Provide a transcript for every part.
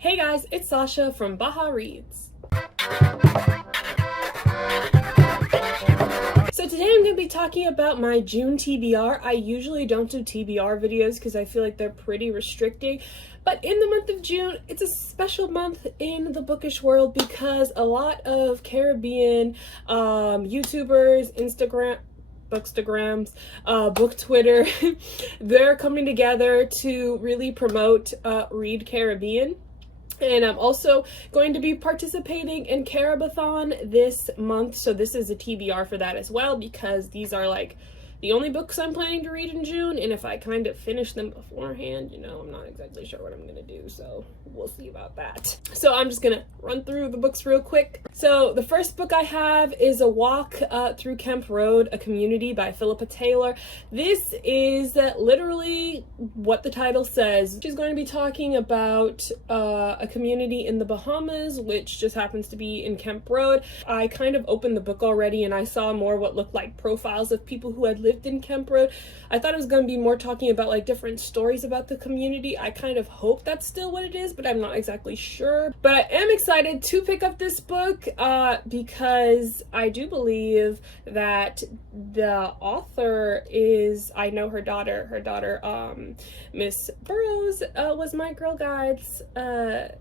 Hey guys, it's Sasha from Baha Reads. So today I'm going to be talking about my June TBR. I usually don't do TBR videos because I feel like they're pretty restricting. But in the month of June, it's a special month in the bookish world because a lot of Caribbean YouTubers, Bookstagrams, book Twitter, they're coming together to really promote Read Caribbean. And I'm also going to be participating in Carabathon this month, so this is a TBR for that as well, because these are like the only books I'm planning to read in June, and if I kind of finish them beforehand, I'm not exactly sure what I'm gonna do, so we'll see about that. So I'm just gonna run through the books real quick. So the first book I have is A Walk Through Kemp Road, A Community by Philippa Taylor. This is literally what the title says. She's going to be talking about a community in the Bahamas, which just happens to be in Kemp Road. I kind of opened the book already and I saw more what looked like profiles of people who had lived in Kemp Road. I thought it was going to be more talking about like different stories about the community. I kind of hope that's still what it is, but I'm not exactly sure. But I am excited to pick up this book because I do believe that the author is, I know her daughter, Miss Burrows was my Girl Guides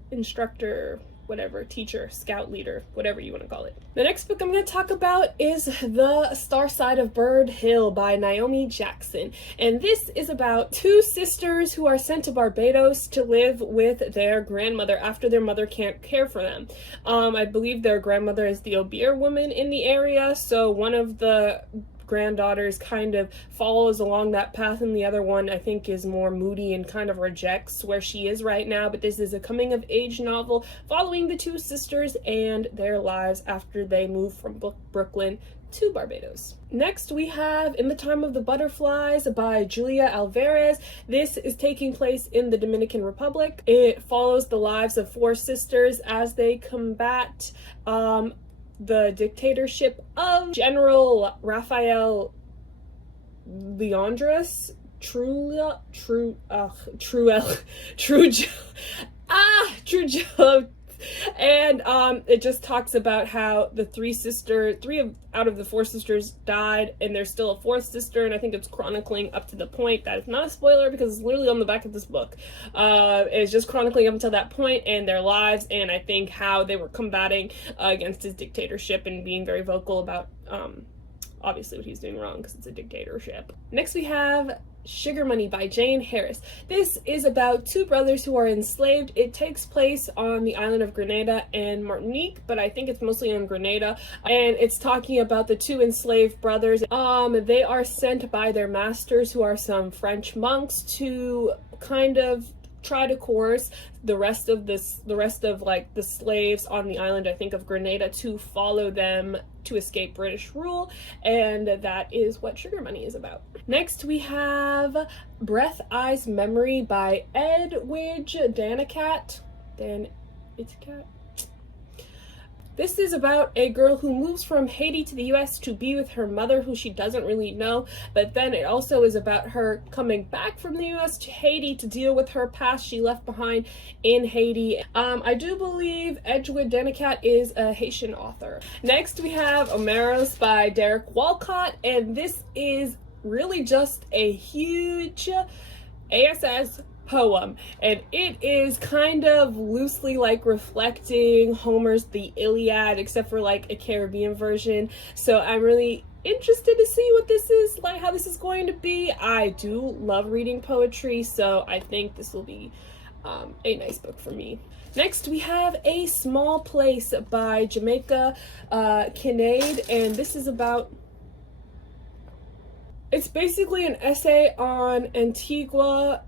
instructor, whatever, teacher, scout leader, whatever you want to call it. The next book I'm going to talk about is The Star Side of Bird Hill by Naomi Jackson. And this is about two sisters who are sent to Barbados to live with their grandmother after their mother can't care for them. I believe their grandmother is the obeah woman in the area, so one of the granddaughters kind of follows along that path, and the other one I think is more moody and kind of rejects where she is right now. But this is a coming of age novel following the two sisters and their lives after they move from Brooklyn to Barbados. Next we have In the Time of the Butterflies by Julia Alvarez. This is taking place in the Dominican Republic. It follows the lives of four sisters as they combat the dictatorship of General Rafael Leandros Trujillo, and it just talks about how the three out of the four sisters died, and there's still a fourth sister, and I think it's chronicling up to the point that it's not a spoiler because it's literally on the back of this book. It's just chronicling up until that point and their lives, and I think how they were combating against his dictatorship and being very vocal about obviously what he's doing wrong because it's a dictatorship. Next we have Sugar Money by Jane Harris. This is about two brothers who are enslaved. It takes place on the island of Grenada and Martinique, but I think it's mostly on Grenada, and it's talking about the two enslaved brothers. They are sent by their masters, who are some French monks, to kind of try to coerce the rest of the slaves on the island, I think of Grenada, to follow them to escape British rule, and that is what Sugar Money is about. Next we have Breath, Eyes, Memory by Edwidge Danicat. This is about a girl who moves from Haiti to the US to be with her mother, who she doesn't really know, but then it also is about her coming back from the US to Haiti to deal with her past she left behind in Haiti. I do believe Edwidge Danicat is a Haitian author. Next we have Omeros by Derek Walcott, and this is really just a huge ASS poem, and it is kind of loosely like reflecting Homer's The Iliad, except for like a Caribbean version. So I'm really interested to see what this is like, how this is going to be. I do love reading poetry, so I think this will be a nice book for me. Next we have A Small Place by Jamaica Kinnaid, and this is about, it's basically an essay on Antigua.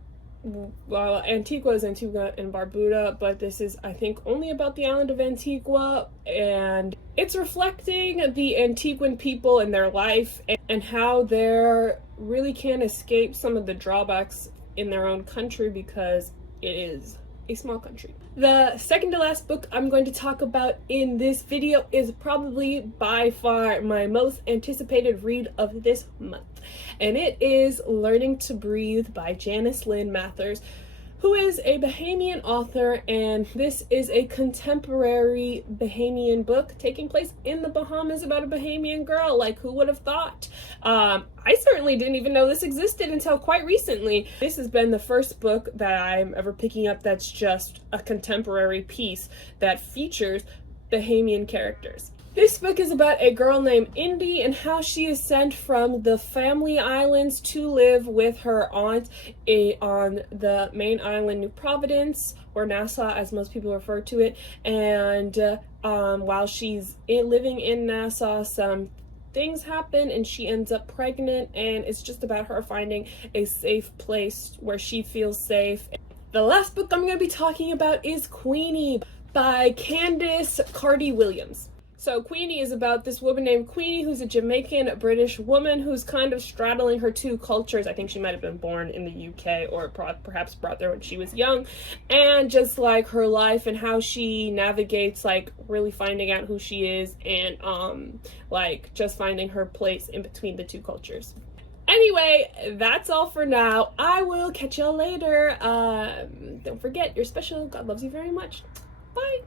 Well, Antigua is Antigua and Barbuda, but this is, I think, only about the island of Antigua, and it's reflecting the Antiguan people and their life and how they really can't escape some of the drawbacks in their own country because it is a small country. The second to last book I'm going to talk about in this video is probably by far my most anticipated read of this month, and it is Learning to Breathe by Janice Lynn Mathers, who is a Bahamian author, and this is a contemporary Bahamian book taking place in the Bahamas about a Bahamian girl. Like, who would have thought? I certainly didn't even know this existed until quite recently. This has been the first book that I'm ever picking up that's just a contemporary piece that features Bahamian characters. This book is about a girl named Indy and how she is sent from the family islands to live with her aunt on the main island, New Providence, or Nassau as most people refer to it. And while she's living in Nassau, some things happen and she ends up pregnant, and it's just about her finding a safe place where she feels safe. The last book I'm going to be talking about is Queenie by Candace Carty Williams. So Queenie is about this woman named Queenie who's a Jamaican British woman who's kind of straddling her two cultures. I think she might have been born in the UK or perhaps brought there when she was young, and just like her life and how she navigates like really finding out who she is and like just finding her place in between the two cultures. Anyway, that's all for now. I will catch y'all later. Don't forget, you're special. God loves you very much. Bye.